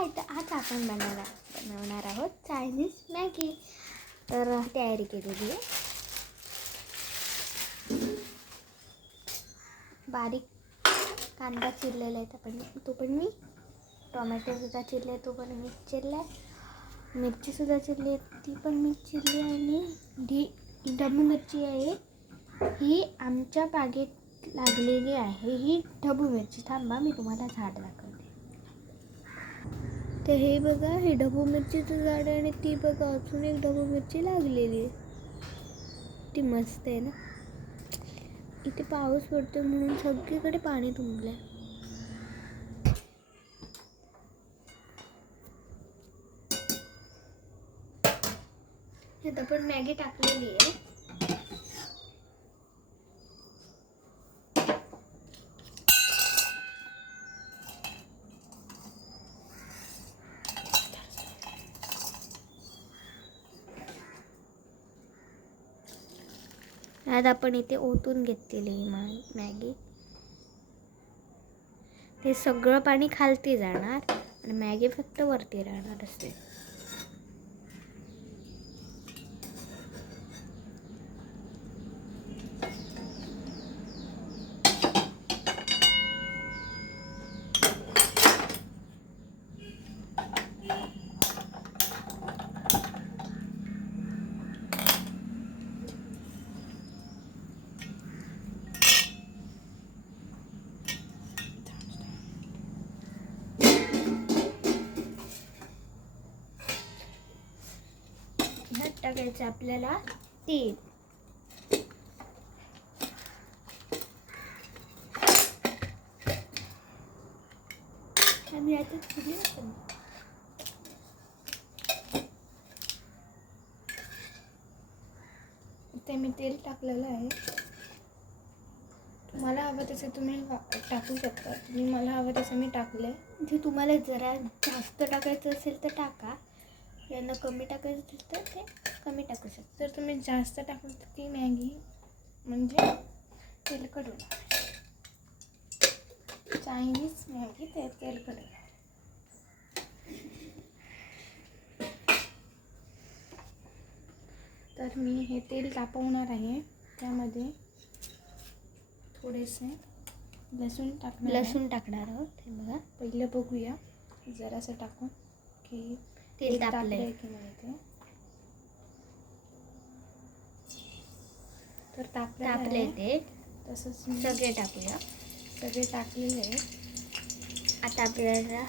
आज आपण बनवणार आहोत चायनीज मॅगी. तर तयारी केलेली आहे. बारीक कांदा चिरलेला आहे, तो पण मी टोमॅटोसुद्धा चिरले, तो पण मी चिरला. मिरचीसुद्धा चिरली, ती पण मी चिरली. आणि ही ढबू मिरची आहे, ही आमच्या बागेत लागलेली आहे. ही ढबू मिरची. थांबा, मी तुम्हाला झाड दाखवते. तर हे बघा, हे ढबू मिरचीचं झाड आहे. आणि ती बघा, अजून एक ढबू मिरची लागलेली आहे. ती मस्त आहे ना. इथे पाऊस पडतो म्हणून सगळीकडे पाणी तुंबलंय. आता पण मॅगी टाकलेली आहे. आज आपण इथे ओतून घेतलेली मॅगी. ते सगळं पाणी खालती जाणार आणि मॅगी फक्त वरती राहणार असते. ह्यात टाकायचं आपल्याला तेल. आणि याच्यात इथे मी तेल टाकलेलं आहे. तुम्हाला हवं तसं तुम्ही टाकू शकता. मला हवं तसं मी टाकलंय. जे तुम्हाला जरा जास्त टाकायचं असेल तर टाका, यांना कमी टाकायचं असेल तर ते कमी टाकू शकता. तर तुम्ही जास्त टाकलं तर ती मॅगी म्हणजे तेलकट होणार. चायनीज मॅगी ते तेलकट होणार. तर मी हे तेल तापवणार आहे. त्यामध्ये थोडेसे लसूण टाकणार आहोत. हे बघा, पहिलं बघूया जरासं टाकून की तेल तापलंय की नाही ते. तर तापले ते. तसंच सगळे टाकूया. सगळे टाकलेले आहे. आता आपल्याला